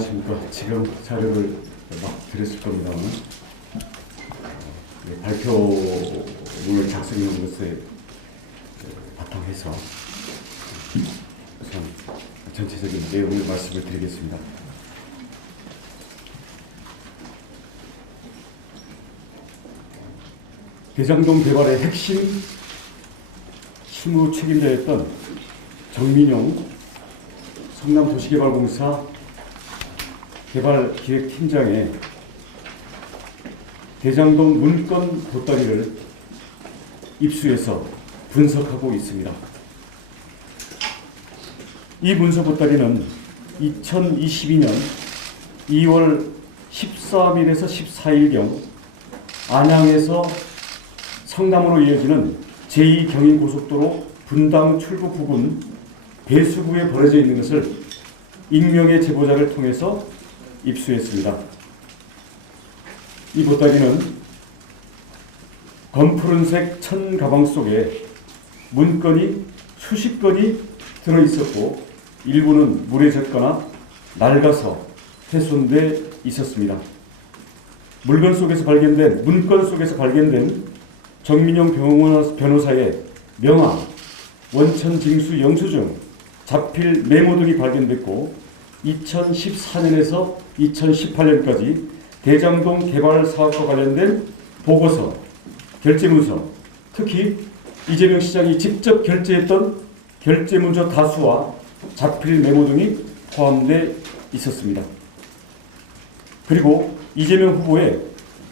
안녕하십니까. 지금 자료를 막 드렸을 겁니다만 발표문을 작성한 것에 바탕해서 우선 전체적인 내용을 말씀을 드리겠습니다. 대장동 개발의 핵심 실무 책임자였던 정민용 성남도시개발공사 개발기획팀장의 대장동 문건 보따리를 입수해서 분석하고 있습니다. 이 문서 보따리는 2022년 2월 13일에서 14일경 안양에서 성남으로 이어지는 제2경인고속도로 분당 출구 부근 배수구에 버려져 있는 것을 익명의 제보자를 통해서 입수했습니다. 이 보따리는 검푸른색 천 가방 속에 문건이 수십 건이 들어있었고 일부는 물에 젖거나 낡아서 훼손돼 있었습니다. 문건 속에서 발견된 정민용 변호사의 명함, 원천징수 영수증, 자필 메모 등이 발견됐고 2014년에서 2018년까지 대장동 개발 사업과 관련된 보고서, 결제문서, 특히 이재명 시장이 직접 결제했던 결제문서 다수와 자필 메모 등이 포함되어 있었습니다. 그리고 이재명 후보의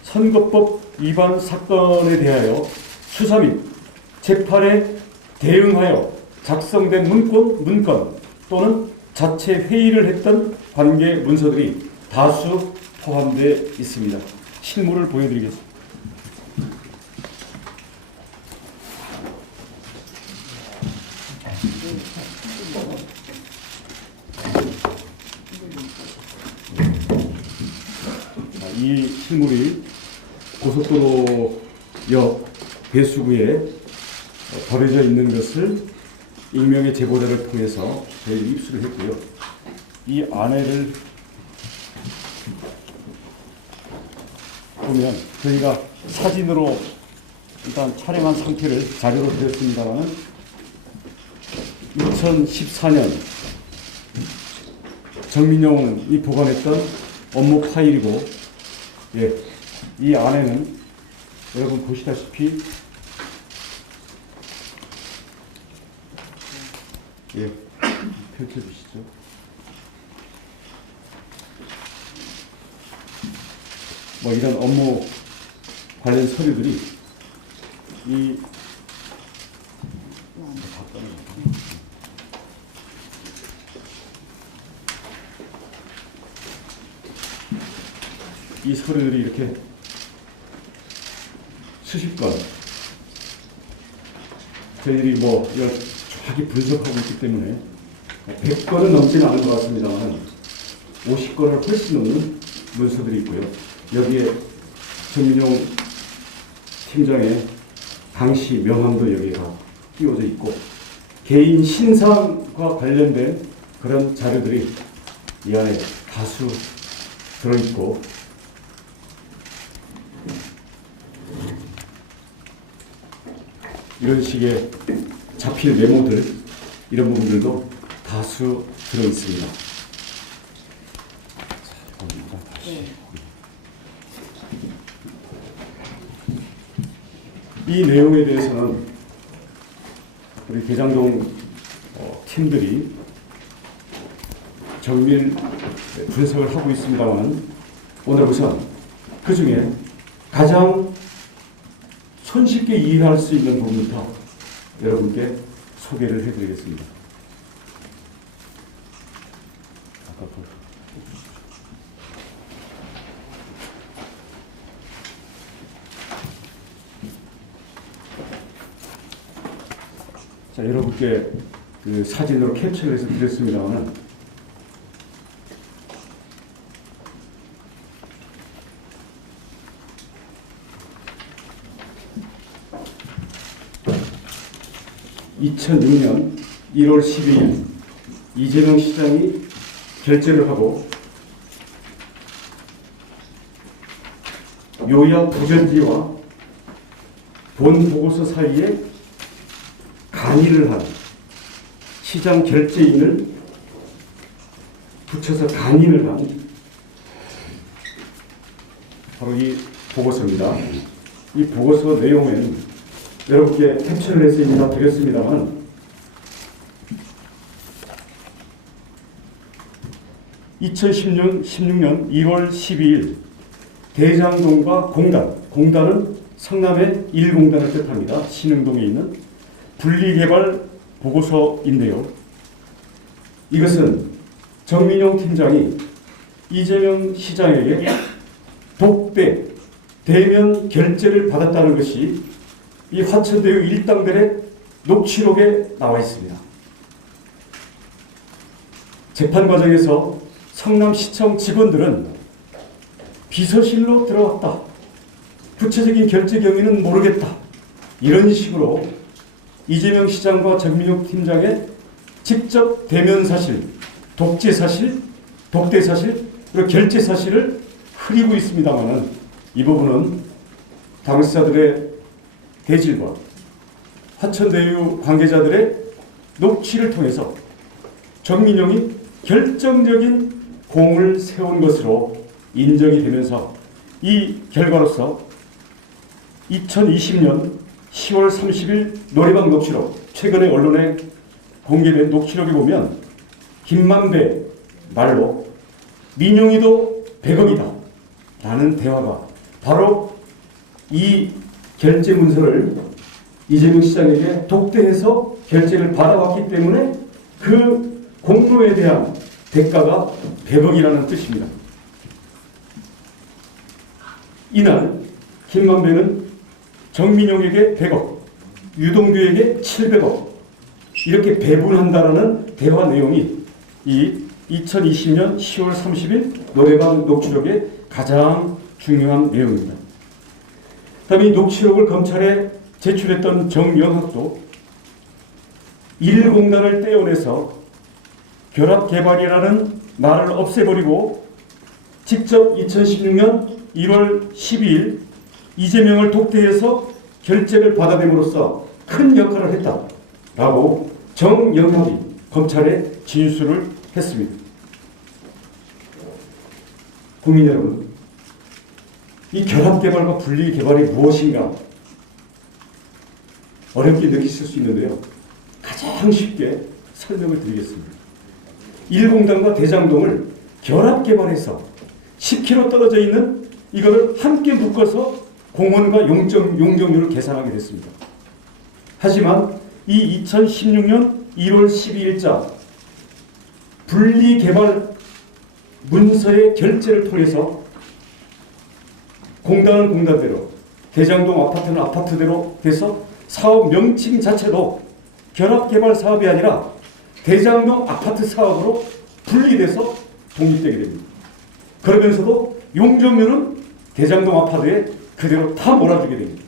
선거법 위반 사건에 대하여 수사 및 재판에 대응하여 작성된 문건 또는 자체 회의를 했던 관계 문서들이 다수 포함되어 있습니다. 실물을 보여드리겠습니다. 이 실물이 고속도로 역 배수구에 버려져 있는 것을 익명의 제보자를 통해서 저희가 입수를 했고요. 이 안에를 보면 저희가 사진으로 일단 촬영한 상태를 자료로 드렸습니다만 2014년 정민용이 보관했던 업무 파일이고, 이 안에는 여러분 보시다시피 펼쳐주시죠. 이런 업무 관련 서류들이 이 서류들이 이렇게 수십 건 저희들이 정확히 분석하고 있기 때문에 100건은 넘지는 않은 것 같습니다만 50건을 훨씬 넘는 문서들이 있고요. 여기에 정민용 팀장의 당시 명함도 여기가 띄워져 있고 개인 신상과 관련된 그런 자료들이 이 안에 다수 들어있고, 이런 식의 자필 메모들, 이런 부분들도 다수 들어있습니다. 이 내용에 대해서는 우리 대장동 팀들이 정밀 분석을 하고 있습니다만 오늘 우선 그 중에 가장 손쉽게 이해할 수 있는 부분부터 여러분께 소개를 해드리겠습니다. 자, 여러분께 그 사진으로 캡처를 해서 드렸습니다만 (2006년 1월 12일) 이재명 시장이 결재를 하고 요약 부전지와 본 보고서 사이에 간이를 한 시장 결재인을 붙여서 간이를 한 바로 이 보고서입니다. 이 보고서 내용은 여러분께 캡처를 해서 인사 드렸습니다만 2016년 1월 12일 대장동과 공단은 성남의 1공단을 뜻합니다. 신흥동에 있는 분리개발 보고서인데요. 이것은 정민용 팀장이 이재명 시장에게 독대, 대면 결재를 받았다는 것이 이 화천대유 일당들의 녹취록에 나와 있습니다. 재판 과정에서 성남시청 직원들은 비서실로 들어왔다. 구체적인 결재 경위는 모르겠다. 이런 식으로 이재명 시장과 정민용 팀장의 직접 대면 사실, 독재 사실, 독대 사실, 그리고 결재 사실을 흐리고 있습니다만은 이 부분은 당사자들의 대질과 화천대유 관계자들의 녹취를 통해서 정민용이 결정적인 공을 세운 것으로 인정이 되면서 이 결과로서 2020년 10월 30일 노래방 녹취록, 최근에 언론에 공개된 녹취록에 보면 김만배 말로 민용이도 100억이다 라는 대화가 바로 이 결재 문서를 이재명 시장에게 독대해서 결재를 받아왔기 때문에 그 공로에 대한 대가가 100억이라는 뜻입니다. 이날 김만배는 정민용에게 100억, 유동규에게 700억 이렇게 배분한다라는 대화 내용이 이 2020년 10월 30일 노래방 녹취록의 가장 중요한 내용입니다. 다음에 이 녹취록을 검찰에 제출했던 정영학도 1공단을 떼어내서 결합개발이라는 말을 없애버리고 직접 2016년 1월 12일 이재명을 독대해서 결재를 받아냄으로써 큰 역할을 했다라고 정영학이 검찰에 진술을 했습니다. 국민 여러분, 이 결합개발과 분리개발이 무엇인가 어렵게 느끼실 수 있는데요. 가장 쉽게 설명을 드리겠습니다. 1공단과 대장동을 결합개발해서 10km 떨어져 있는 이거를 함께 묶어서 공원과 용적률을 계산하게 됐습니다. 하지만 이 2016년 1월 12일자 분리개발 문서의 결재를 통해서 공단은 공단대로, 대장동 아파트는 아파트대로 돼서 사업 명칭 자체도 결합개발 사업이 아니라 대장동 아파트 사업으로 분리돼서 독립되게 됩니다. 그러면서도 용적률은 대장동 아파트에 그대로 다 몰아주게 됩니다.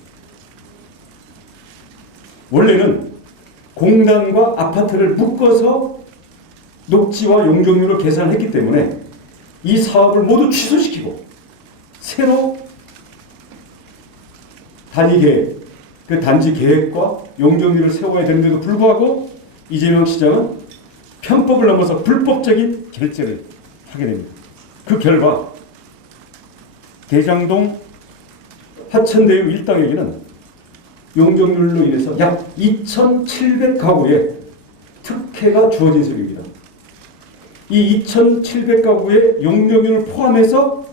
원래는 공단과 아파트를 묶어서 녹지와 용적률을 계산했기 때문에 이 사업을 모두 취소시키고 새로 단위계획, 그 단지 계획과 용적률을 세워야 되는데도 불구하고 이재명 시장은 편법을 넘어서 불법적인 결재를 하게 됩니다. 그 결과 대장동 화천대유 일당에게는 용적률로 인해서 약 2,700가구의 특혜가 주어진 셈입니다. 이 2,700가구의 용적률을 포함해서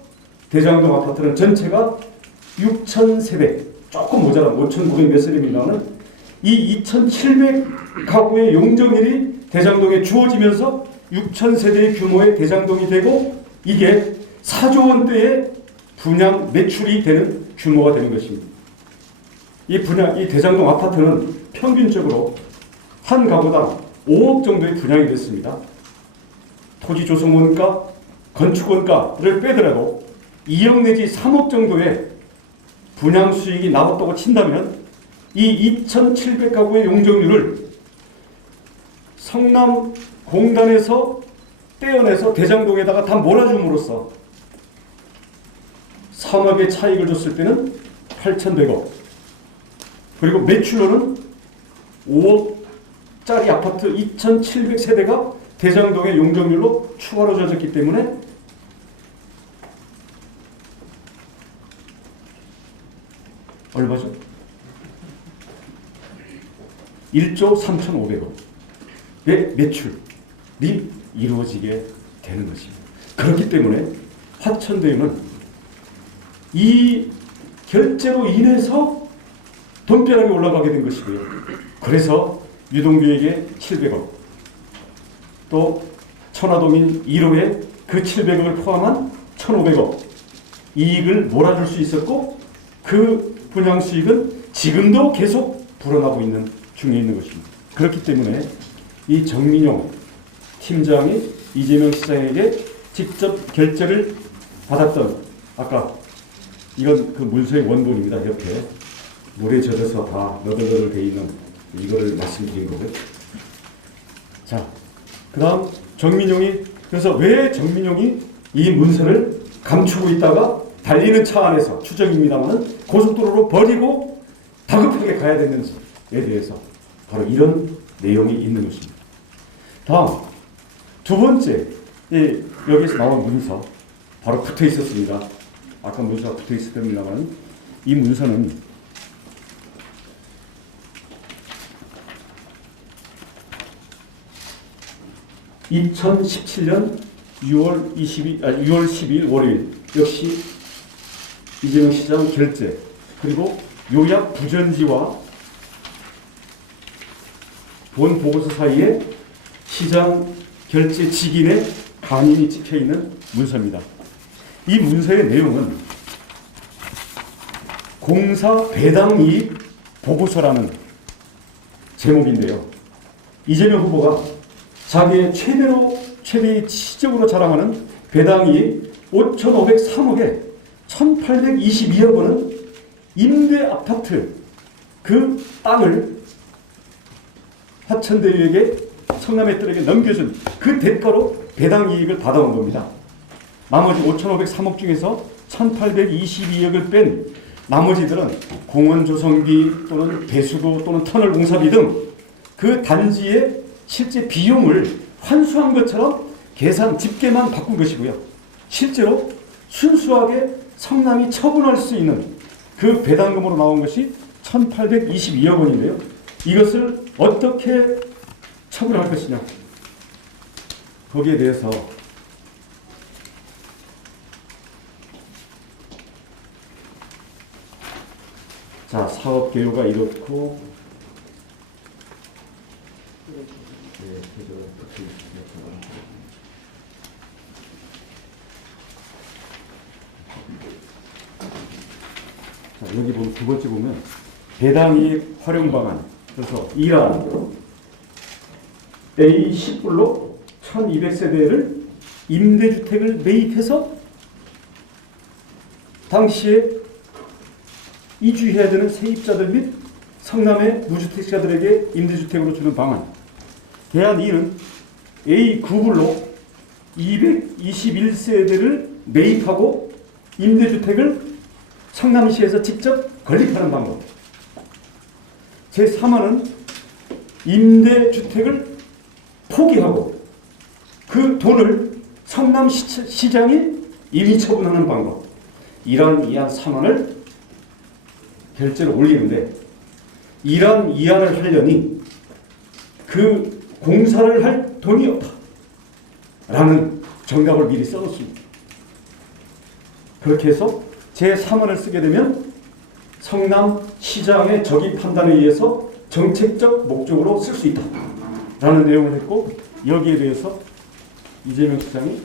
대장동 아파트는 전체가 6,000세대, 조금 모자란 5,900 몇 세대입니다만 이 2,700가구의 용적률이 대장동에 주어지면서 6,000세대의 규모의 대장동이 되고 이게 4조 원대의 분양 매출이 되는 규모가 되는 것입니다. 이 대장동 아파트는 평균적으로 한 가구당 5억 정도의 분양이 됐습니다. 토지 조성원가, 건축원가를 빼더라도 2억 내지 3억 정도의 분양 수익이 나왔다고 친다면 이 2,700가구의 용적률을 성남 공단에서 떼어내서 대장동에다가 다 몰아줌으로써 3억의 차익을 줬을 때는 8,100억. 그리고 매출로는 5억짜리 아파트 2,700세대가 대장동의 용적률로 추가로 져졌기 때문에 얼마죠? 1조 3,500억의 매출이 이루어지게 되는 것입니다. 그렇기 때문에 화천대유는 이 결제로 인해서 돈벼락이 올라가게 된 것이고요. 그래서 유동규에게 700억, 또 천화동인 1호에 그 700억을 포함한 1,500억 이익을 몰아줄 수 있었고, 그 분양 수익은 지금도 계속 불어나고 있는 중에 있는 것입니다. 그렇기 때문에 이 정민용 팀장이 이재명 시장에게 직접 결제를 받았던, 아까 이건 그 문서의 원본입니다. 옆에 물에 젖어서 다 너덜너덜 돼 있는 이거를 말씀드린 거고요. 자, 그 다음 정민용이, 그래서 왜 정민용이 이 문서를 감추고 있다가 달리는 차 안에서, 추정입니다만 고속도로로 버리고 다급하게 가야 되는지에 대해서 바로 이런 내용이 있는 것입니다. 다음 두 번째, 여기서 나온 문서 바로 붙어 있었습니다. 아까 문서가 붙어 있을 겁니다만 이 문서는 2017년 6월 10일 월요일, 역시 이재명 시장 결재, 그리고 요약 부전지와 본 보고서 사이에 시장 결재 직인의 간인이 찍혀있는 문서입니다. 이 문서의 내용은 공사 배당 이익 보고서라는 제목인데요. 이재명 후보가 자기의 최대의 치적으로 자랑하는 배당 이익 5,503억에 1,822억 원은 임대 아파트 그 땅을 화천대유에게, 성남의들에게 넘겨준 그 대가로 배당 이익을 받아온 겁니다. 나머지 5,503억 중에서 1,822억을 뺀 나머지들은 공원 조성비 또는 배수구 또는 터널 공사비 등 그 단지의 실제 비용을 환수한 것처럼 계산 집계만 바꾼 것이고요. 실제로 순수하게 성남이 처분할 수 있는 그 배당금으로 나온 것이 1,822억 원인데요. 이것을 어떻게 처분할 것이냐, 거기에 대해서 자, 사업 개요가 이렇고, 자, 여기 보면 두 번째 보면 배당이익 활용 방안, 그래서 이란 A10블록 1200세대를 임대주택을 매입해서 당시에 이주해야 되는 세입자들 및 성남의 무주택자들에게 임대주택으로 주는 방안. 대안 2는 A9블록 221세대를 매입하고 임대주택을 성남시에서 직접 건립하는 방법. 제3화는 임대주택을 포기하고 그 돈을 성남시장이 임의처분하는 방법. 이런 이안 3안을 결제를 올리는데, 이런 이안을 하려니 그 공사를 할 돈이 없다 라는 정답을 미리 써놓습니다. 그렇게 해서 제3안을 쓰게 되면 성남시장의 적의 판단에 의해서 정책적 목적으로 쓸 수 있다 라는 내용을 했고, 여기에 대해서 이재명 시장이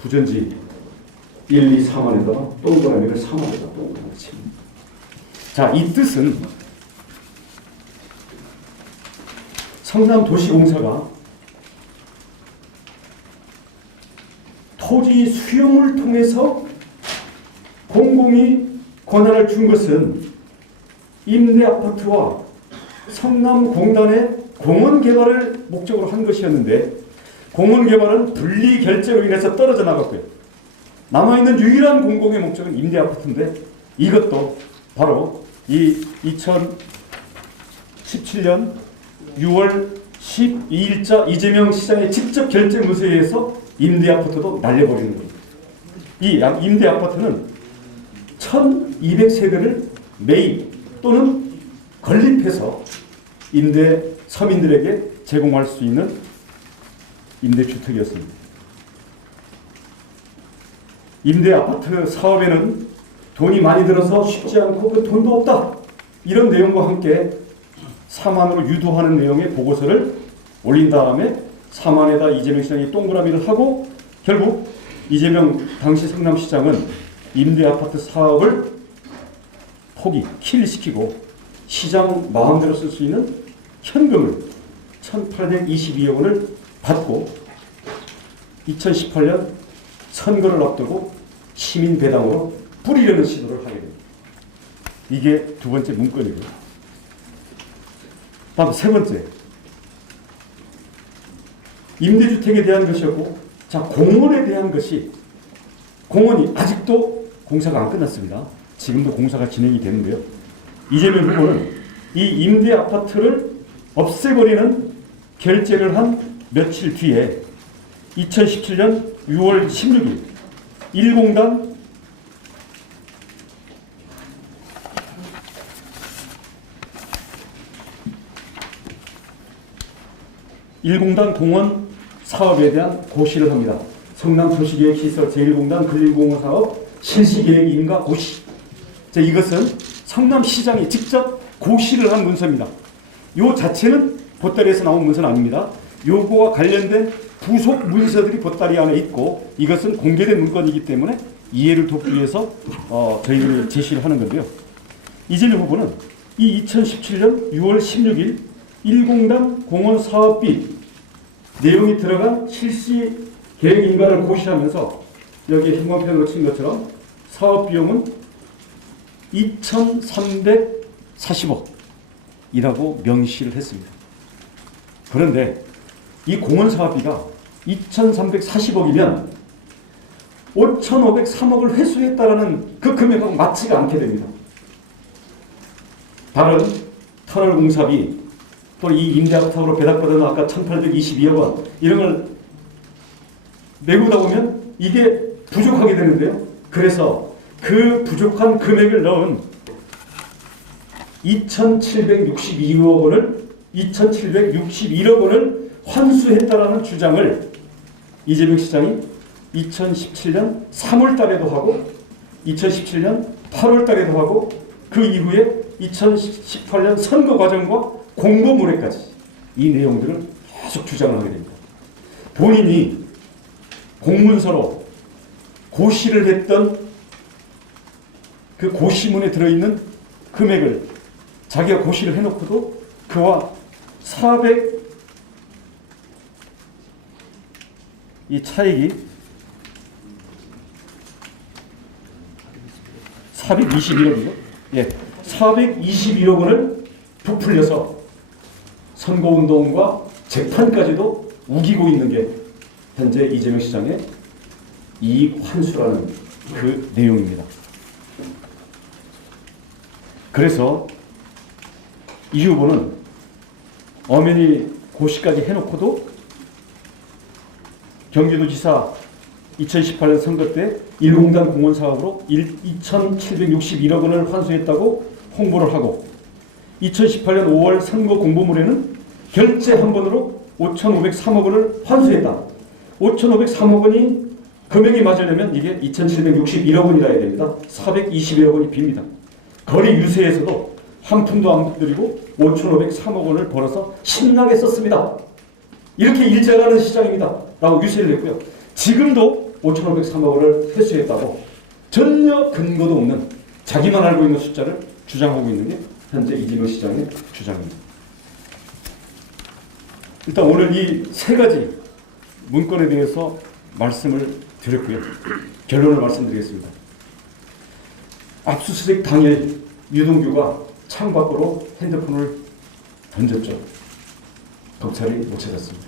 부전지 1, 2, 3안에다가 동그라미를 3안에다 동그라미 칩니다. 자, 이 뜻은 성남도시공사가 토지 수용을 통해서 공공이 권한을 준 것은 임대아파트와 성남공단의 공원 개발을 목적으로 한 것이었는데, 공원개발은 분리 결제로 인해서 떨어져 나갔고요. 남아있는 유일한 공공의 목적은 임대아파트인데 이것도 바로 이 2017년 6월 12일자 이재명 시장의 직접 결재 문서에 의해서 임대아파트도 날려버리는 겁니다. 이 임대아파트는 1200세대를 매입 또는 건립해서 서민들에게 제공할 수 있는 임대주택이었습니다. 임대아파트 사업에는 돈이 많이 들어서 쉽지 않고 그 돈도 없다. 이런 내용과 함께 사만으로 유도하는 내용의 보고서를 올린 다음에 사만에다 이재명 시장이 동그라미를 하고 결국 이재명 당시 성남시장은 임대아파트 사업을 킬시키고 시장 마음대로 쓸 수 있는 현금을 1,822억 원을 받고 2018년 선거를 앞두고 시민 배당으로 뿌리려는 시도를 하게 됩니다. 이게 두 번째 문건이고요. 다음 세 번째. 임대주택에 대한 것이었고, 자, 공원에 대한 것이, 공원이 아직도 공사가 안 끝났습니다. 지금도 공사가 진행이 되는데요. 이재명 후보는 이 임대 아파트를 없애버리는 결재를 한 며칠 뒤에 2017년 6월 16일 1공단 공원 사업에 대한 고시를 합니다. 성남 도시계획시설 제1공단 근린공원 사업 실시계획 인가 고시. 자, 이것은 성남시장이 직접 고시를 한 문서입니다. 요 자체는 보따리에서 나온 문서는 아닙니다. 요거와 관련된 부속 문서들이 보따리 안에 있고 이것은 공개된 문건이기 때문에 이해를 돕기 위해서 저희들이 제시를 하는 건데요. 이재명 후보는 이 2017년 6월 16일 1공단 공원 사업비 내용이 들어간 실시 계획 인가를 고시하면서 여기 형광펜으로 친 것처럼 사업 비용은 2,340억이라고 명시를 했습니다. 그런데 이 공원 사업비가 2,340억이면 5,503억을 회수했다라는 그 금액하고 맞지가 않게 됩니다. 다른 터널 공사비 또 이 임대아파트로 배당받은 아까 1,822억 원 이런 걸 메우다 보면 이게 부족하게 되는데요. 그래서 그 부족한 금액을 넣은 2,761억 원을 환수했다라는 주장을 이재명 시장이 2017년 3월 달에도 하고 2017년 8월 달에도 하고 그 이후에 2018년 선거 과정과 공보문회까지 이 내용들을 계속 주장을 하게 됩니다. 본인이 공문서로 고시를 했던 그 고시문에 들어있는 금액을 자기가 고시를 해놓고도 그와 400 이 차익이 421억이죠. 예, 421억 원을 부풀려서 선거운동과 재판까지도 우기고 있는 게 현재 이재명 시장의 이익 환수라는 그 내용입니다. 그래서 이 후보는 엄연히 고시까지 해놓고도 경기도지사 2018년 선거 때 1공단 공원 사업으로 2,761억 원을 환수했다고 홍보를 하고 2018년 5월 선거 공보문에는 결재 한 번으로 5,503억 원을 환수했다. 5,503억 원이 금액이 맞으려면 이게 2,761억 원이라 해야 됩니다. 421억 원이 빕니다. 거리 유세에서도 한 푼도 안 들이고 5,503억 원을 벌어서 신나게 썼습니다. 이렇게 일자라는 시장입니다. 라고 유세를 했고요. 지금도 5,503억 원을 회수했다고 전혀 근거도 없는 자기만 알고 있는 숫자를 주장하고 있는 게 현재 이재명 시장의 주장입니다. 일단 오늘 이 세 가지 문건에 대해서 말씀을 드렸고요. 결론을 말씀드리겠습니다. 압수수색 당일 유동규가 창밖으로 핸드폰을 던졌죠. 경찰이 못 찾았습니다.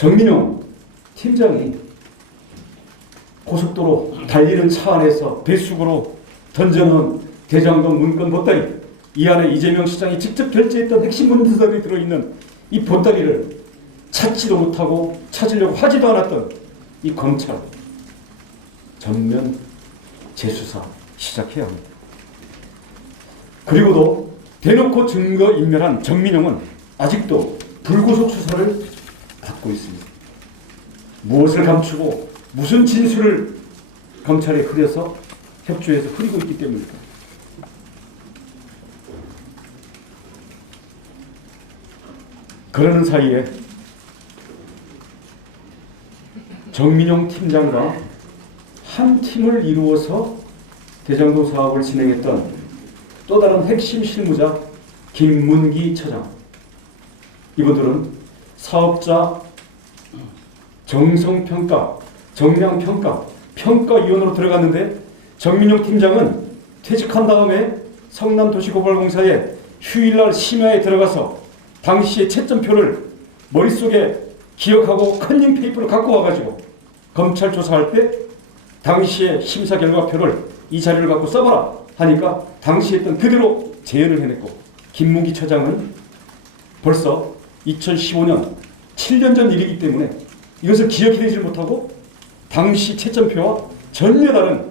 정민용 팀장이 고속도로 달리는 차 안에서 배수구로 던져놓은 대장동 문건 보따리, 이 안에 이재명 시장이 직접 결제했던 핵심 문서들이 들어있는 이 보따리를 찾지도 못하고 찾으려고 하지도 않았던 이 검찰, 전면 재수사 시작해야 합니다. 그리고도 대놓고 증거인멸한 정민용은 아직도 불구속 수사를 받고 있습니다. 무엇을 감추고 무슨 진술을 검찰에 흐려서 협조해서 흐리고 있기 때문입니다. 그러는 사이에 정민용 팀장과 한 팀을 이루어서 대장동 사업을 진행했던 또 다른 핵심 실무자 김문기 처장, 이분들은 사업자 정성평가, 정량평가, 평가위원으로 들어갔는데 정민용 팀장은 퇴직한 다음에 성남도시고발공사에 휴일날 심야에 들어가서 당시의 채점표를 머릿속에 기억하고 컨닝페이퍼를 갖고 와가지고 검찰 조사할 때 당시의 심사 결과표를 이 자료를 갖고 써봐라 하니까 당시 했던 그대로 재현을 해냈고, 김문기 처장은 벌써 2015년 7년 전 일이기 때문에 이것을 기억해내지 못하고 당시 채점표와 전혀 다른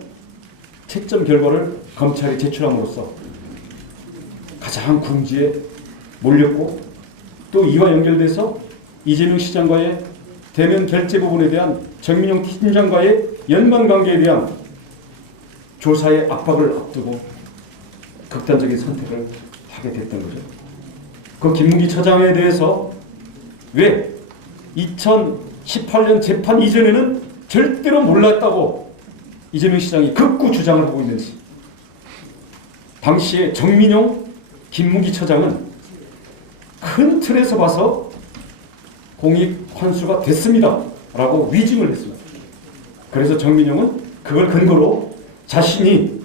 채점 결과를 검찰에 제출함으로써 가장 궁지에 몰렸고, 또 이와 연결돼서 이재명 시장과의 대면 결제 부분에 대한 정민용 팀장과의 연관관계에 대한 조사의 압박을 앞두고 극단적인 선택을 하게 됐던 거죠. 그 김문기 처장에 대해서 왜 2018년 재판 이전에는 절대로 몰랐다고 이재명 시장이 극구 주장을 하고 있는지, 당시에 정민용, 김문기 처장은 큰 틀에서 봐서 공익 환수가 됐습니다 라고 위증을 했습니다. 그래서 정민용은 그걸 근거로 자신이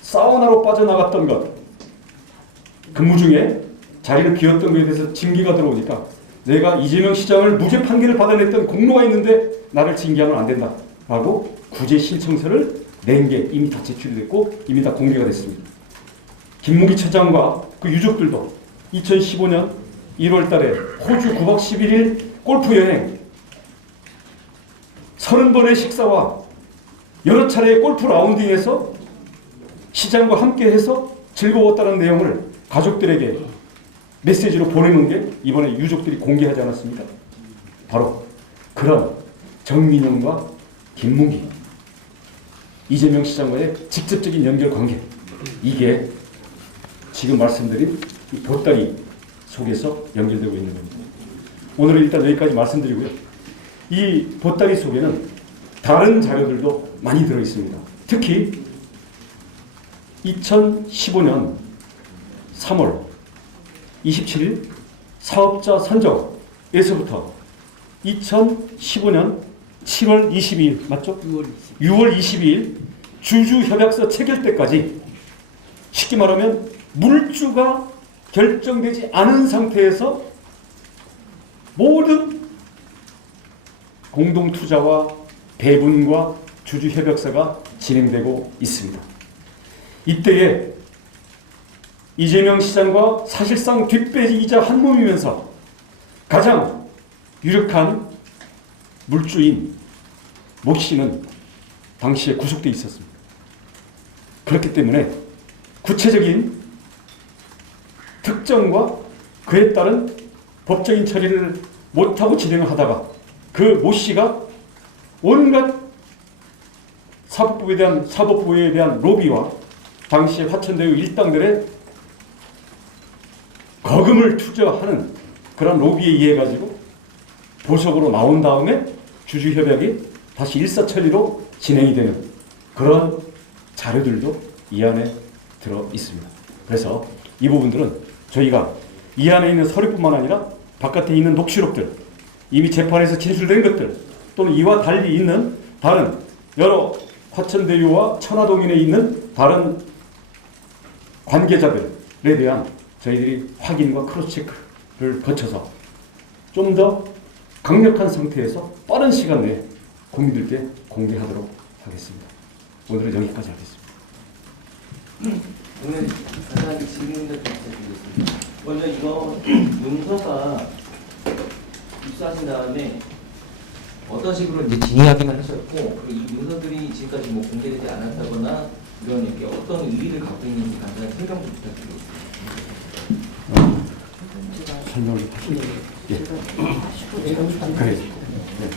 사우나로 빠져나갔던 것, 근무 중에 자리를 비웠던 것에 대해서 징계가 들어오니까 내가 이재명 시장을 무죄 판결을 받아냈던 공로가 있는데 나를 징계하면 안 된다 라고 구제 신청서를 낸 게 이미 다 제출이 됐고 이미 다 공개가 됐습니다. 김문기 처장과 그 유족들도 2015년 1월 달에 호주 9박 11일 골프 여행, 30번의 식사와 여러 차례의 골프 라운딩에서 시장과 함께해서 즐거웠다는 내용을 가족들에게 메시지로 보내는 게 이번에 유족들이 공개하지 않았습니까? 바로 그런 정민용과 김문기, 이재명 시장과의 직접적인 연결관계, 이게 지금 말씀드린 이 보따리 속에서 연결되고 있는 겁니다. 오늘은 일단 여기까지 말씀드리고요. 이 보따리 속에는 다른 자료들도 많이 들어있습니다. 특히 2015년 3월 27일 사업자 선정에서부터 2015년 7월 22일 맞죠? 6월 22일 주주협약서 체결 때까지, 쉽게 말하면 물주가 결정되지 않은 상태에서 모든 공동투자와 배분과 주주협약서가 진행되고 있습니다. 이때에 이재명 시장과 사실상 뒷배이자 한몸이면서 가장 유력한 물주인 모 씨는 당시에 구속돼 있었습니다. 그렇기 때문에 구체적인 특정과 그에 따른 법적인 처리를 못하고 진행을 하다가 그 모 씨가 온갖 사법부에 대한 로비와 당시의 화천대유 일당들의 거금을 투자하는 그런 로비에 의해 가지고 보석으로 나온 다음에 주주협약이 다시 일사천리로 진행이 되는 그런 자료들도 이 안에 들어 있습니다. 그래서 이 부분들은 저희가 이 안에 있는 서류뿐만 아니라 바깥에 있는 녹취록들, 이미 재판에서 진술된 것들, 또는 이와 달리 있는 다른 여러 화천대유와 천화동인에 있는 다른 관계자들에 대한 저희들이 확인과 크로스체크를 거쳐서 좀 더 강력한 상태에서 빠른 시간 내에 국민들께 공개하도록 하겠습니다. 오늘은 여기까지 하겠습니다. 오늘 간단하게 질문을 좀 부탁드리겠습니다. 먼저 이거 문서가 입수하신 다음에 어떤 식으로 이제 진행하기만 하셨고, 그리고 이 문서들이 지금까지 뭐 공개되지 않았다거나 이런 이렇게 어떤 의미를 갖고 있는지 간단한 설명 좀 부탁드리겠습니다. 설명을 하시죠. 예. 그래. 네.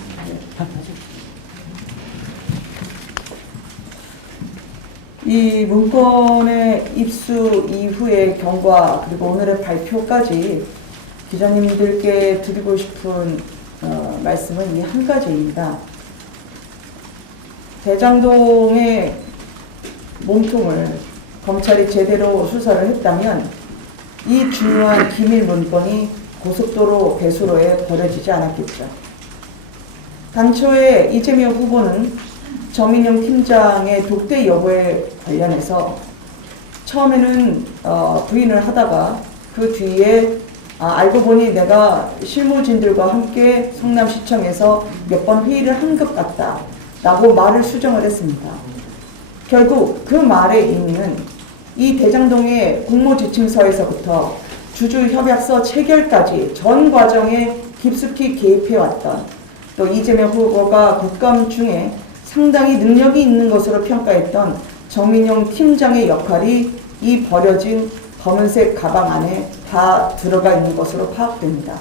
이 문건의 입수 이후의 경과 그리고 오늘의 발표까지 기자님들께 드리고 싶은 말씀은 이 한 가지입니다. 대장동의 몸통을 검찰이 제대로 수사를 했다면 이 중요한 기밀 문건이 고속도로 배수로에 버려지지 않았겠죠. 당초에 이재명 후보는 정민영 팀장의 독대 여부에 관련해서 처음에는 부인을 하다가 그 뒤에 알고 보니 내가 실무진들과 함께 성남시청에서 몇 번 회의를 한 것 같다 라고 말을 수정을 했습니다. 결국 그 말의 의미는 이 대장동의 공모지침서에서부터 주주협약서 체결까지 전 과정에 깊숙이 개입해왔던, 또 이재명 후보가 국감 중에 상당히 능력이 있는 것으로 평가했던 정민용 팀장의 역할이 이 버려진 검은색 가방 안에 다 들어가 있는 것으로 파악됩니다.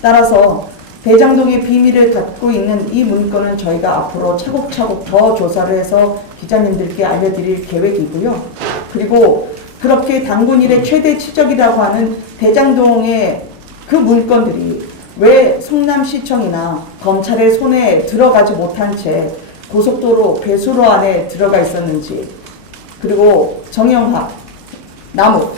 따라서 대장동의 비밀을 갖고 있는 이 문건은 저희가 앞으로 차곡차곡 더 조사를 해서 기자님들께 알려드릴 계획이고요. 그리고 그렇게 당군 일의 최대 치적이라고 하는 대장동의 그 문건들이 왜 성남시청이나 검찰의 손에 들어가지 못한 채 고속도로 배수로 안에 들어가 있었는지, 그리고 정영학, 남욱,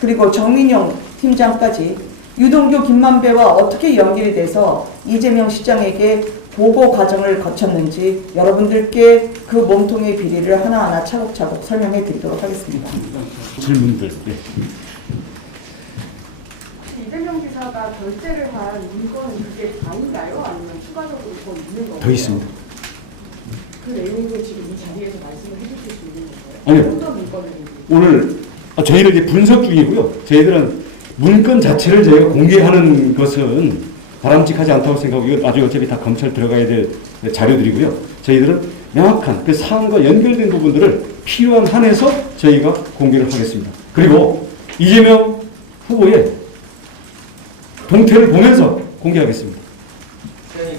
그리고 정민용 팀장까지 유동규, 김만배와 어떻게 연결이 돼서 이재명 시장에게 보고 과정을 거쳤는지 여러분들께 그 몸통의 비리를 하나하나 차곡차곡 설명해 드리도록 하겠습니다. 질문들. 예. 이재명 지사가 결재를 한 문건은 그게 다인가요? 아니면 추가적으로 더 있는 건가요? 더 있습니다. 그 내용을 지금 이 자리에서 말씀을 해주실 수 있는 건가요? 아니요. 어떤 문건을 오늘 저희는 이제 분석 중이고요. 저희들은 문건 자체를 저희가 공개하는 것은 바람직하지 않다고 생각하고, 이건 나중에 어차피 다 검찰 들어가야 될 자료들이고요. 저희들은 명확한 그 사안과 연결된 부분들을 필요한 한에서 저희가 공개를 하겠습니다. 그리고 이재명 후보의 동태를 보면서 공개하겠습니다.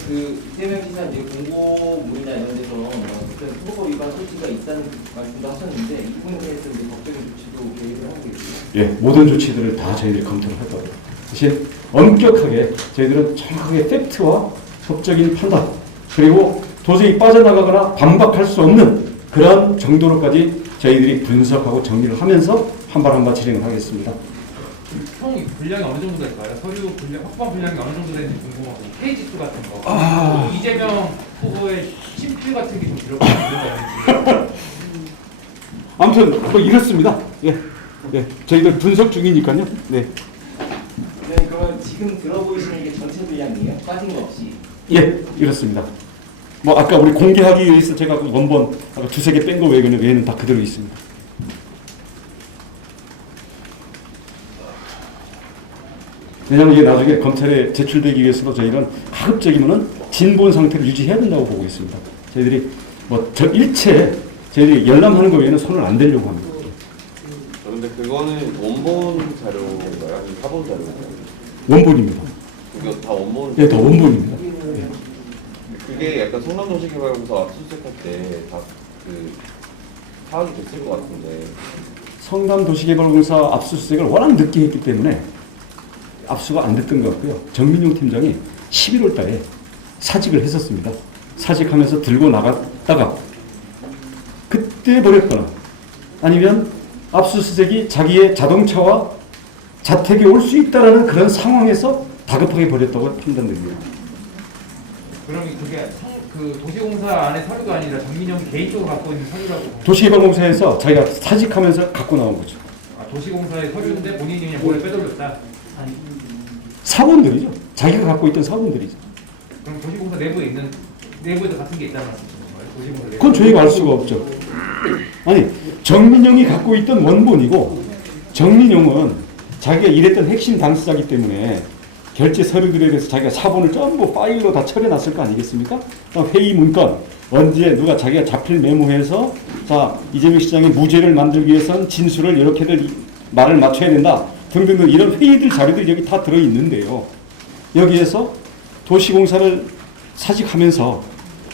그 이재명 지사 이제 공고문이나 이런 데서 어쨌든 후보 위반 소지가 있다는 말씀도 하셨는데 이 부분에 대해서 이제 법적인 조치도 계획을 하고 계세요. 예, 모든 조치들을 다 저희들이 검토를 할 겁니다. 대신 엄격하게 저희들은 정확하게 팩트와 법적인 판단, 그리고 도저히 빠져나가거나 반박할 수 없는 그런 정도로까지 저희들이 분석하고 정리를 하면서 한 발 한 발 진행을 하겠습니다. 총 분량이 어느 정도 될까요? 서류 분량, 확보 분량이 어느 정도 되는지 궁금하고, 페이지 수 같은 거, 이재명 후보의 친필 같은 게 좀 들어가 있는지. 아무튼 뭐 이렇습니다. 예, 예, 저희들 분석 중이니까요. 네, 네, 그러면 지금 들어보시는 게 전체 분량이에요? 빠진 거 없이? 예, 이렇습니다. 뭐 아까 우리 공개하기 위해서 제가 그 원본 아까 두세 개 뺀 거 외에는 다 그대로 있습니다. 왜냐하면 이게 나중에 검찰에 제출되기 위해서도 저희는 가급적이면은 진본 상태를 유지해야 된다고 보고 있습니다. 저희들이 뭐 저 일체 저희들이 열람하는 거 외에는 손을 안 대려고 합니다. 그런데 그거는 원본 자료인가요? 아니면 사본 자료인가요? 원본입니다. 이거 다 원본? 예, 다 원본입니다. 예. 그게 약간 성남도시개발공사 압수수색할 때 다 그 파악이 됐을 것 같은데. 성남도시개발공사 압수수색을 워낙 늦게 했기 때문에 압수가 안 됐던 것 같고요. 정민용 팀장이 11월 달에 사직을 했었습니다. 사직하면서 들고 나갔다가 그때 버렸거나 아니면 압수수색이 자기의 자동차와 자택에 올 수 있다라는 그런 상황에서 다급하게 버렸다고 판단됩니다. 그럼 그게 그 도시공사 안에 서류가 아니라 정민영이 개인적으로 갖고 있는 서류라고? 도시개발공사에서 자기가 사직하면서 갖고 나온 거죠. 도시공사의 서류인데 본인이 그냥 몰래 빼돌렸다? 사본들이죠. 자기가 갖고 있던 사본들이죠. 그럼 도시공사 내부에 있는 내부에도 같은 게 있다는 말씀이신 건가요? 도시공사 내부. 그건 저희가 알 수가 없죠. 아니, 정민용이 갖고 있던 원본이고, 정민용은 자기가 일했던 핵심 당사자이기 때문에 결제 서류들에 대해서 자기가 사본을 전부 파일로 다 처리해놨을 거 아니겠습니까? 회의 문건, 언제 누가 자기가 자필 메모해서 자, 이재명 시장의 무죄를 만들기 위해서는 진술을 이렇게들 말을 맞춰야 된다 등등등 이런 회의들 자료들이 여기 다 들어있는데요. 여기에서 도시공사를 사직하면서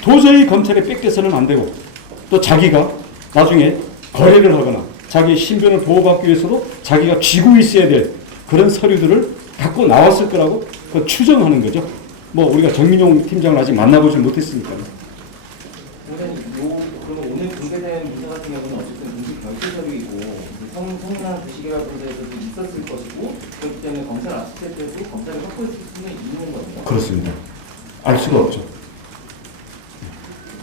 도저히 검찰에 뺏겨서는 안 되고, 또 자기가 나중에 거래를 하거나 자기의 신변을 보호받기 위해서도 자기가 쥐고 있어야 될 그런 서류들을 갖고 나왔을 거라고 추정하는 거죠. 뭐 우리가 정민용 팀장을 아직 만나보지 못했으니까요. 그러면 오늘 공개된 문서 같은 경우는 어쨌든 공식 결제 서류이고 성남 도시개발본부에서도 있었을 것이고, 그렇기 때문에 검찰 압수수색 때도 검찰이 확보했을 수 있는 거죠. 그렇습니다. 알 수가 없죠.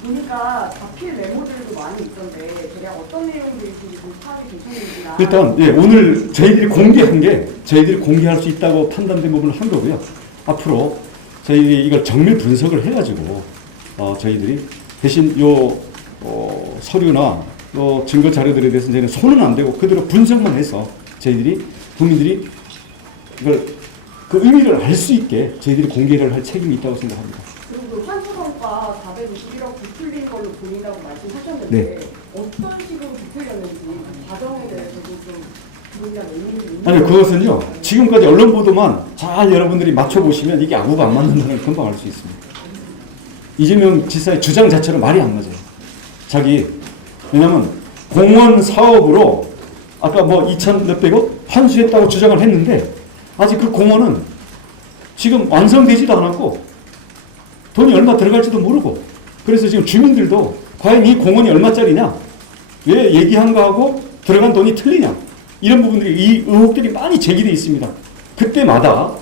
보니까 자필 메모들도 많이 있던데 대략 어떤 내용들이 좀 파악이 되셨는지나. 일단 예, 오늘 저희들이 공개한 게 저희들이 공개할 수 있다고 판단된 부분을 한 거고요. 앞으로 저희들이 이걸 정밀 분석을 해가지고 저희들이 대신 요 서류나 증거 자료들에 대해서 저희는 손은 안 대고 그대로 분석만 해서 저희들이 국민들이 이걸 그 의미를 알 수 있게 저희들이 공개를 할 책임이 있다고 생각합니다. 그리고 그 환수 성과 451억 부풀린 걸로 보인다고 말씀하셨는데 네. 어떤 식으로 부풀렸는지 그 과정에 대해서도 좀 그런 의미를 있는 아니 그것은요, 지금까지 언론 보도만 잘 여러분들이 맞춰보시면 이게 아무가 안 맞는다는 걸 금방 알 수 있습니다. 이재명 지사의 주장 자체로 말이 안 맞아요. 왜냐면 공원 사업으로 아까 뭐 2천 몇백억 환수했다고 주장을 했는데 아직 그 공원은 지금 완성되지도 않았고 돈이 얼마 들어갈지도 모르고, 그래서 지금 주민들도 과연 이 공원이 얼마짜리냐, 왜 얘기한 거하고 들어간 돈이 틀리냐, 이런 부분들이, 이 의혹들이 많이 제기되어 있습니다. 그때마다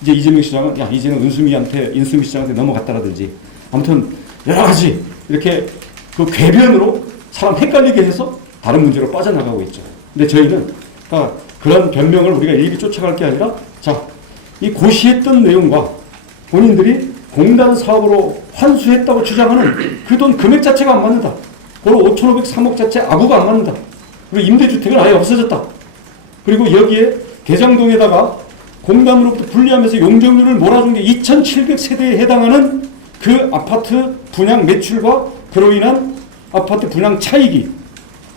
이제 이재명 시장은 야, 이제는 인수미 시장한테 넘어갔다라든지 아무튼 여러 가지 이렇게 그 궤변으로 사람 헷갈리게 해서 다른 문제로 빠져나가고 있죠. 근데 저희는 그러니까 그런 변명을 우리가 일일이 쫓아갈 게 아니라, 자, 이 고시했던 내용과 본인들이 공단 사업으로 환수했다고 주장하는 그 돈 금액 자체가 안 맞는다. 바로 5,503억 자체 아구가 안 맞는다. 그리고 임대주택은 아예 없어졌다. 그리고 여기에 대장동에다가 공단으로부터 분리하면서 용적률을 몰아준 게 2,700세대에 해당하는 그 아파트 분양 매출과 그로 인한 아파트 분양 차익이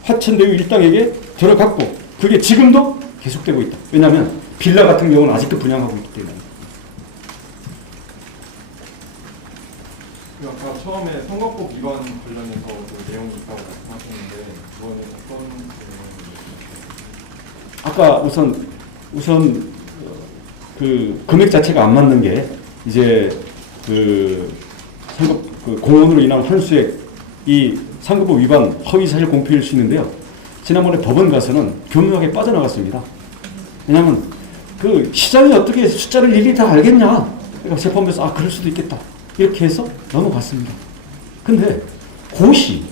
화천대유 일당에게 들어갔고, 그게 지금도 계속되고 있다. 왜냐하면 빌라 같은 경우는 아직도 분양하고 있기 때문에. 아까 처음에 선거법 위반 관련해서 그 내용이 있다고 말씀하셨는데 그거는 어떤 아까 우선 그 금액 자체가 안 맞는 게 이제 그 공원으로 인한 환수액 이 선거법 위반 허위사실 공표일 수 있는데요. 지난번에 법원 가서는 교묘하게 빠져나갔습니다. 왜냐하면 그 시장이 어떻게 숫자를 일일이 다 알겠냐. 그러니까 재판부에서 그럴 수도 있겠다. 이렇게 해서 넘어갔습니다. 근데 고시,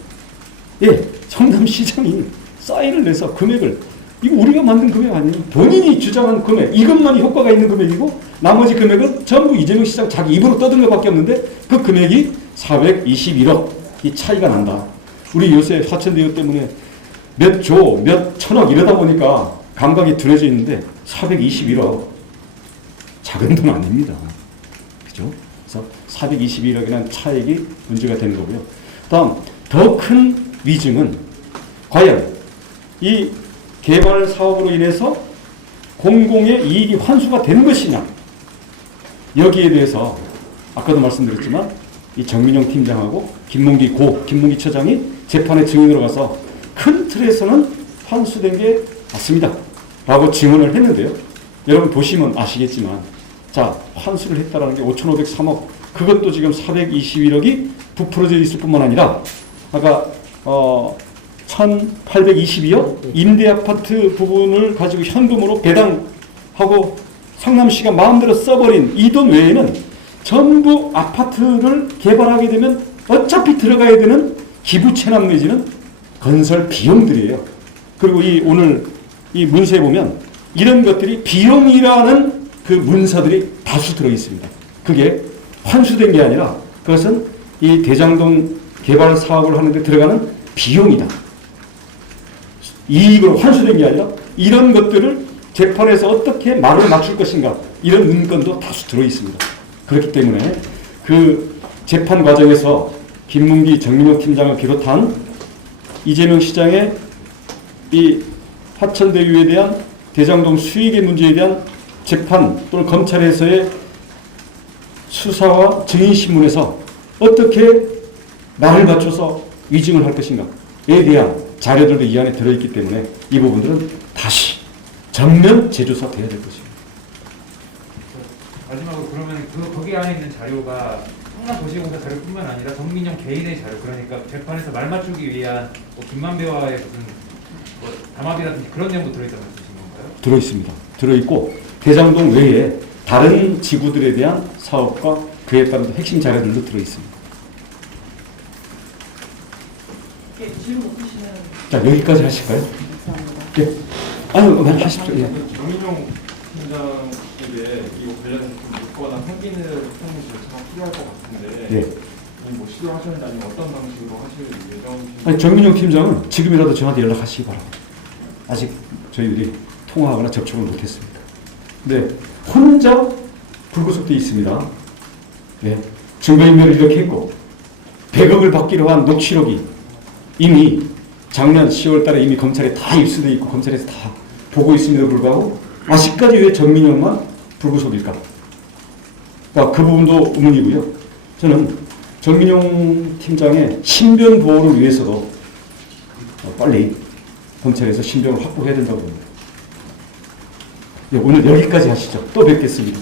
성남시장이 사인을 내서 금액을, 이거 우리가 만든 금액 아니에요. 본인이 주장한 금액, 이것만이 효과가 있는 금액이고 나머지 금액은 전부 이재명 시장 자기 입으로 떠든 것밖에 없는데 그 금액이 421억 이 차이가 난다. 우리 요새 화천대유 때문에 몇 조, 몇 천억 이러다 보니까 감각이 둔해져 있는데 421억 작은 돈 아닙니다. 그죠? 그래서 421억이라는 차익이 문제가 되는 거고요. 다음 더 큰 위증은 과연 이 개발 사업으로 인해서 공공의 이익이 환수가 되는 것이냐, 여기에 대해서 아까도 말씀드렸지만 이 정민용 팀장하고 김문기 처장이 재판에 증인으로 가서 큰 틀에서는 환수된 게 맞습니다 라고 증언을 했는데요. 여러분 보시면 아시겠지만, 자, 환수를 했다라는 게 5,503억, 그것도 지금 421억이 부풀어져 있을 뿐만 아니라 아까 1,822억 임대아파트 부분을 가지고 현금으로 배당하고 성남시가 마음대로 써버린 이 돈 외에는 전부 아파트를 개발하게 되면 어차피 들어가야 되는 기부 체납 내지는 건설 비용들이에요. 그리고 오늘 이 문서에 보면 이런 것들이 비용이라는 그 문서들이 다수 들어 있습니다. 그게 환수된 게 아니라 그것은 이 대장동 개발 사업을 하는데 들어가는 비용이다. 이익으로 환수된 게 아니라 이런 것들을 재판에서 어떻게 말을 맞출 것인가 이런 문건도 다수 들어 있습니다. 그렇기 때문에 그 재판 과정에서 김문기 정민호 팀장을 비롯한 이재명 시장의 이 화천대유에 대한 대장동 수익의 문제에 대한 재판 또는 검찰에서의 수사와 증인신문에서 어떻게 말을 맞춰서 위증을 할 것인가에 대한 자료들도 이 안에 들어있기 때문에 이 부분들은 다시 전면 재조사돼야 될 것입니다. 마지막으로 그러면 거기 안에 있는 자료가 성남도시공사 자료뿐만 아니라 정민영 개인의 자료, 그러니까 재판에서 말 맞추기 위한 뭐 김만배와의 무슨 뭐 담합이라든지 그런 내용도 들어있다는 말씀이신 건가요? 들어있습니다. 들어있고 대장동 외에 다른 지구들에 대한 사업과 그에 따른 핵심 자료들도 들어있습니다. 자, 여기까지 하실까요? 감사합니다. 예. 아유, 하십시오. 예. 정민용 팀장에게 이거 관련해서 좀 묻거나 확인을 하는 절차가 필요할 것 같은데 예. 이미 뭐 시도하셨는지 아니면 어떤 방식으로 하실 예정이신지. 아니, 정민용 팀장은 지금이라도 저한테 연락하시기 바랍니다. 아직 저희들이 통화하거나 접촉을 못했습니다. 근데 혼자 불구속되어 있습니다. 네. 증거인멸을 이렇게 했고 100억을 받기로 한 녹취록이 이미 작년 10월 달에 이미 검찰에 다 입수되어 있고 검찰에서 다 보고 있음에도 불구하고 아직까지 왜 정민영만 불구속일까? 그러니까 그 부분도 의문이고요. 저는 정민용 팀장의 신변 보호를 위해서도 빨리 검찰에서 신변을 확보해야 된다고 봅니다. 네, 오늘 여기까지 하시죠. 또 뵙겠습니다.